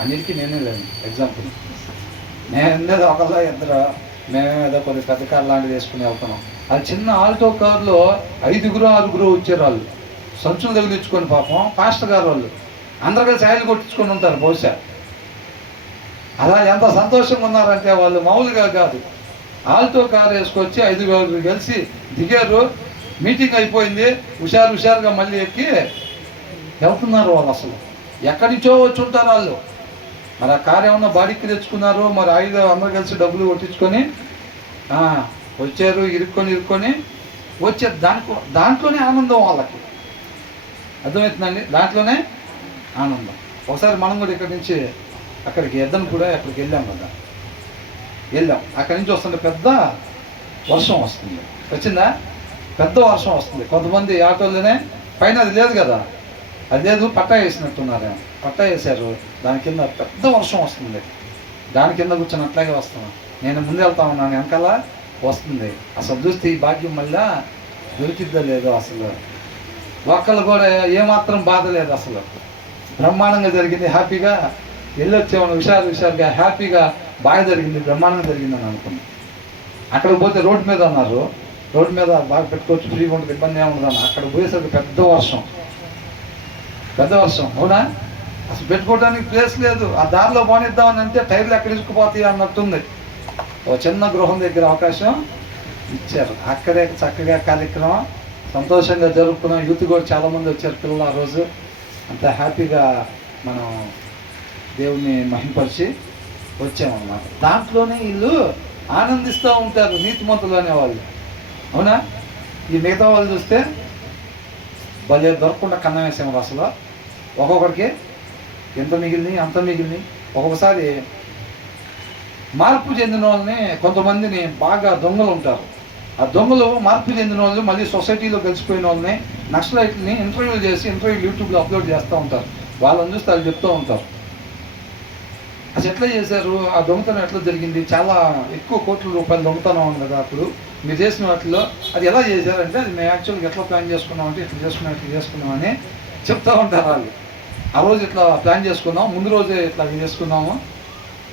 అన్నిటికీ నేనే లేదు. ఎగ్జాంపుల్, నేను ఒకళ్ళ ఇద్దరు మేమేదో కొన్ని పెద్ద కార్ లాంటివి వేసుకుని వెళ్తున్నాం. అది చిన్న ఆల్టో కార్లో 5-6 వచ్చారు. వాళ్ళు సంచులు తగిలించుకొని పాపం పాస్టర్ గారు వాళ్ళు అందరు కలిసి ఆయిల్ కొట్టించుకొని ఉంటారు బహుశా. అలా ఎంత సంతోషంగా ఉన్నారంటే వాళ్ళు మామూలుగా కాదు. ఆల్టో కారు వేసుకొచ్చి 5 కలిసి దిగారు. మీటింగ్ అయిపోయింది, హుషారుగా మళ్ళీ ఎక్కి వెళ్తున్నారు. వాళ్ళు అసలు ఎక్కడి నుంచో వచ్చి ఉంటారు వాళ్ళు. మరి ఆ కారు ఏమన్నా బాడీకి తెచ్చుకున్నారు, మరి అందరూ కలిసి డబ్బులు కొట్టించుకొని వచ్చారు. ఇరుక్కొని వచ్చే దాంట్లోనే ఆనందం వాళ్ళకి. అర్థమవుతుందండి? దాంట్లోనే ఆనందం. ఒకసారి మనం కూడా ఇక్కడి నుంచి అక్కడికి ఎద్దను కూడా అక్కడికి వెళ్ళాం కదా. అక్కడి నుంచి వస్తుంటే పెద్ద వర్షం వస్తుంది. వచ్చిందా? పెద్ద వర్షం వస్తుంది. కొంతమంది ఆటోలోనే పైన అది లేదు కదా, అది లేదు, పట్టా వేసినట్టున్నారేమో, పట్టా వేశారు. దాని కింద పెద్ద వర్షం వస్తుంది. దాని కింద కూర్చొని అట్లాగే వస్తున్నాను. నేను ముందు వెళ్తా ఉన్నాను, వెనకాల వస్తుంది. అసలు చూస్తే ఈ భాగ్యం మళ్ళా దొరికిద్దా లేదో. అసలు ఒక్కళ్ళు కూడా ఏమాత్రం బాధ లేదు. అసలు బ్రహ్మాండంగా జరిగింది, హ్యాపీగా వెళ్ళొచ్చేవాడు. హుషారుగా హ్యాపీగా బాగా జరిగింది, బ్రహ్మాండంగా జరిగిందని అనుకున్నాను. అక్కడికి పోతే రోడ్డు మీద ఉన్నారు, రోడ్డు మీద బాగా పెట్టుకోవచ్చు, ఫ్రీగా ఉంటుంది, ఇబ్బంది ఏముండదు. అక్కడ పోయేసరికి పెద్ద వర్షం. అవునా? అసలు పెట్టుకోవడానికి ప్లేస్ లేదు. ఆ దారిలో పోనిద్దామని అంటే టైర్లు ఎక్కడ ఇసుకుపోతాయి అన్నట్టుంది. ఓ చిన్న గృహం దగ్గర అవకాశం ఇచ్చారు. అక్కడే చక్కగా కార్యక్రమం సంతోషంగా జరుపుకున్నాం. యూత్ కూడా చాలామంది వచ్చారు పిల్లలు. ఆ రోజు అంత హ్యాపీగా మనం దేవుణ్ణి మహింపరిచి వచ్చామన్నమాట. దాంట్లోనే వీళ్ళు ఆనందిస్తూ ఉంటారు నీతిమంతులు అనేవాళ్ళు. అవునా? ఈ మిగతా వాళ్ళు చూస్తే భలే దొరకకుండా కన్నం వేసాము. అసలు ఒక్కొక్కడికి ఎంత మిగిలినాయి అంత మిగిలినాయి. ఒక్కొక్కసారి మార్పు చెందిన వాళ్ళని, కొంతమందిని బాగా దొంగలు ఉంటారు. ఆ దొంగలు మార్పు చెందిన వాళ్ళు మళ్ళీ సొసైటీలో కలిసిపోయిన వాళ్ళని, నక్సలైట్ని ఇంటర్వ్యూ చేసి యూట్యూబ్లో అప్లోడ్ చేస్తూ ఉంటారు. వాళ్ళని చూస్తే వాళ్ళు చెప్తూ ఉంటారు అసలు ఎట్లా చేశారు, ఆ దొంగతనం ఎట్లా జరిగింది, చాలా ఎక్కువ కోట్ల రూపాయలు దొంగతనం ఉంది కదా అప్పుడు మీరు చేసిన వాటిలో, అది ఎలా చేశారంటే అది మేము యాక్చువల్గా ఎట్లా ప్లాన్ చేసుకున్నామంటే ఇట్లా చేసుకున్నామని చెప్తూ ఉంటారు వాళ్ళు. ఆ రోజు ఇట్లా ప్లాన్ చేసుకున్నాము, ముందు రోజే ఇట్లా చేసుకున్నాము,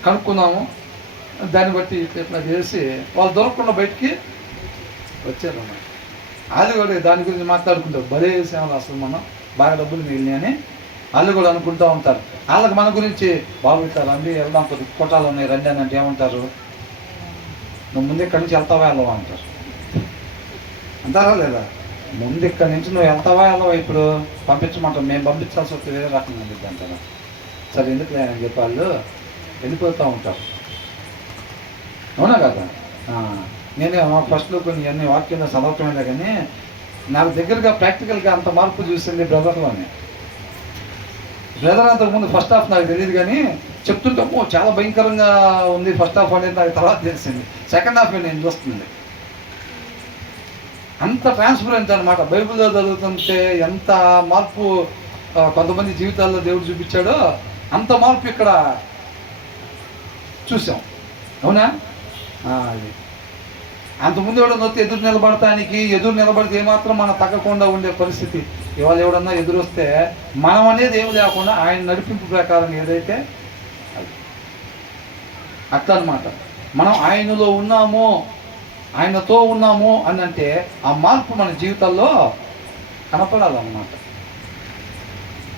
కనుక్కున్నాము, దాన్ని బట్టి ఇట్లా చేసి వాళ్ళు దొరకకుండా బయటికి వచ్చారన్నమాట. అది కూడా దాని గురించి మాట్లాడుకుంటారు. భలే చేసాము అసలు మనం, బాగా డబ్బులు మిగిలినాయి అని వాళ్ళు కూడా అనుకుంటూ ఉంటారు. వాళ్ళకి మన గురించి బాబు ఇట్లా రండి వెళ్దాం, కొద్ది కొట్టాలు ఉన్నాయి రండి అని అంటే ఏమంటారు, నువ్వు ముందు ఇక్కడి నుంచి వెళ్తావా వెళ్ళవా అంటారు. అంటారా లేదా? ముందు ఇక్కడి నుంచి నువ్వు వెళ్తావా వెళ్ళవా, ఇప్పుడు పంపించమంటావు, మేము పంపించాల్సి వస్తే వేరే రకంగా ఉంది అంటారా. సరే ఎందుకు లేదని చెప్పి వాళ్ళు వెళ్ళిపోతూ ఉంటారు. అవునా కదా? నేనే ఫస్ట్లో కొన్ని అన్ని వాక్యంలో చదవటమైనా కానీ నాకు దగ్గరగా ప్రాక్టికల్గా అంత మార్పు చూసింది బ్రదర్లోనే. బ్రదర్ అంతకుముందు ఫస్ట్ హాఫ్ నాకు తెలియదు కానీ చెప్తుంటాము చాలా భయంకరంగా ఉంది ఫస్ట్ హాఫ్ అనేది నాకు తర్వాత తెలిసింది. సెకండ్ హాఫ్ నేను చూస్తుంది అంత ట్రాన్స్పరెంట్ అనమాట. బైబిల్లో చదువుతుంటే ఎంత మార్పు కొంతమంది జీవితాల్లో దేవుడు చూపించాడో అంత మార్పు ఇక్కడ చూసాం. అవునా? అది అంతకుముందు ఎవడన్నా వస్తే ఎదురు నిలబడితే ఏమాత్రం మనం తగ్గకుండా ఉండే పరిస్థితి. ఇవాళ ఎవడన్నా ఎదురు వస్తే మనం అనేది ఏమి లేకుండా ఆయన నడిపింపు ప్రకారం ఏదైతే అట్లా అనమాట. మనం ఆయనలో ఉన్నాము, ఆయనతో ఉన్నాము అని అంటే ఆ మార్పు మన జీవితాల్లో కనపడాలన్నమాట.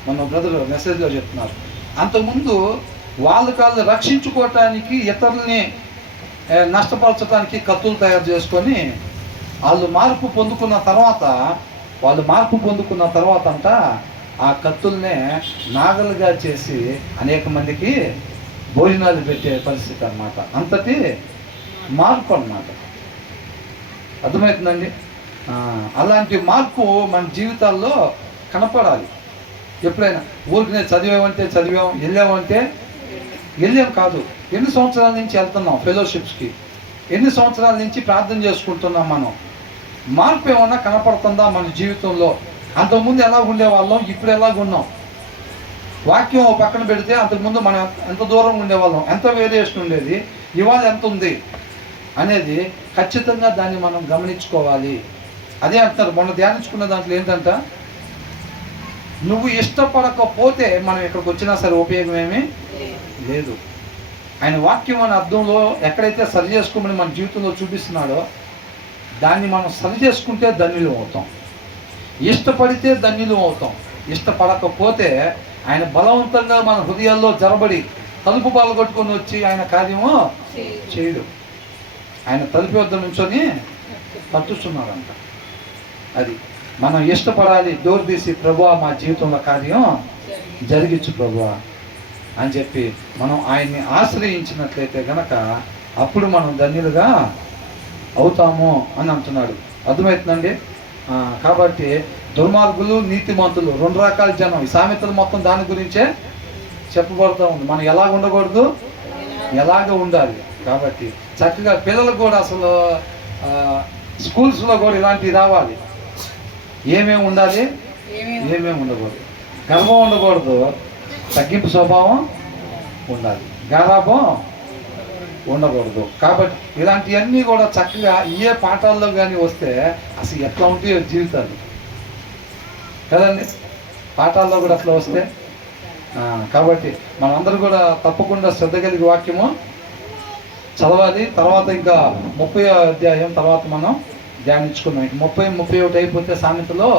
మన బ్రదర్ మెసేజ్లో చెప్తున్నారు. అంతకుముందు వాళ్ళు రక్షించుకోవటానికి, ఇతరుల్ని నష్టపరచడానికి కత్తులు తయారు చేసుకొని వాళ్ళు మార్పు పొందుకున్న తర్వాత అంట ఆ కత్తుల్నే నాగలుగా చేసి అనేక మందికి భోజనాలు పెట్టే పరిస్థితి అన్నమాట. అంతటి మార్పు అన్నమాట. అర్థమవుతుందండి? అలాంటి మార్పు మన జీవితాల్లో కనపడాలి. ఎప్పుడైనా ఊరికి చదివాం, వెళ్ళాం కాదు, ఎన్ని సంవత్సరాల నుంచి వెళ్తున్నాం ఫెలోషిప్స్కి, ఎన్ని సంవత్సరాల నుంచి ప్రార్థన చేసుకుంటున్నాం. మనం మార్పు ఏమన్నా కనపడుతుందా మన జీవితంలో? అంతకుముందు ఎలా ఉండేవాళ్ళం, ఇప్పుడు ఎలాగున్నాం? వాక్యం పక్కన పెడితే అంతకుముందు మనం ఎంత దూరం ఉండేవాళ్ళం, ఎంత వేరియేషన్ ఉండేది, ఇవాళ ఎంత ఉంది అనేది ఖచ్చితంగా దాన్ని మనం గమనించుకోవాలి. అదే అంటారు మొన్న ధ్యానించుకున్న దాంట్లో ఏంటంట, నువ్వు ఇష్టపడకపోతే మనం ఇక్కడికి వచ్చినా సరే ఉపయోగం ఏమీ లేదు. ఆయన వాక్యం అనే అర్థంలో ఎక్కడైతే సరి చేసుకోమని మన జీవితంలో చూపిస్తున్నాడో దాన్ని మనం సరి చేసుకుంటే ధన్యులు అవుతాం, ఇష్టపడితే ధన్యులు అవుతాం. ఇష్టపడకపోతే ఆయన బలవంతంగా మన హృదయాల్లో జరబడి తలుపు బాలు కొట్టుకొని వచ్చి ఆయన కార్యము చేయడు. ఆయన తలుపు వద్ద నుంచొని పట్టుస్తున్నాడంట. అది మనం ఇష్టపడాలి, డోర్ తీసి ప్రభువా మా జీవితంలో కార్యం జరిగించు ప్రభువా అని చెప్పి మనం ఆయన్ని ఆశ్రయించినట్లయితే గనక అప్పుడు మనం ధన్యులుగా అవుతాము అని అంటున్నాడు. అర్థమవుతుందండి? కాబట్టి దుర్మార్గులు, నీతిమంతులు, రెండు రకాల జనం. ఈ సామెతలు మొత్తం దాని గురించే చెప్పబడుతూ ఉంది. మనం ఎలాగ ఉండకూడదు, ఎలాగ ఉండాలి. కాబట్టి చక్కగా పిల్లలకు కూడా అసలు స్కూల్స్లో కూడా ఇలాంటివి రావాలి. ఏమేమి ఉండాలి, ఏమేమి ఉండకూడదు. గర్వం ఉండకూడదు, తగ్గింపు స్వభావం ఉండాలి, గారాభం ఉండకూడదు. కాబట్టి ఇలాంటివన్నీ కూడా చక్కగా ఏ పాఠాల్లో కానీ వస్తే అసలు ఎట్లా ఉంటాయో జీవితాలు కదండి. పాఠాల్లో కూడా అట్లా వస్తే కాబట్టి మనందరూ కూడా తప్పకుండా శ్రద్ధ కలిగి వాక్యము చదవాలి. తర్వాత ఇంకా 30వ అధ్యాయం తర్వాత మనం ధ్యానించుకున్నాం. 30-31 అయిపోతే సామెతలో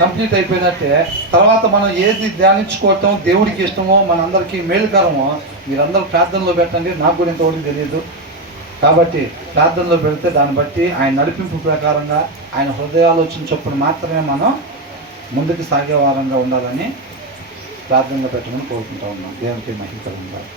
కంప్లీట్ అయిపోయినట్టే. తర్వాత మనం ఏది ధ్యానించుకోవటం దేవుడికి ఇష్టమో, మనందరికీ మేలుకరమో మీరందరూ ప్రార్థనలో పెట్టండి. నాకు కూడా ఇంతవరకు తెలియదు కాబట్టి ప్రార్థనలో పెడితే దాన్ని బట్టి ఆయన నడిపింపు ప్రకారంగా ఆయన హృదయాలోచన చొప్పున మాత్రమే మనం ముందుకు సాగే వారంగా ఉండాలని ప్రార్థనలో పెట్టమని కోరుకుంటా ఉన్నాం. దేవునికి మహిమ కలుగును గాక.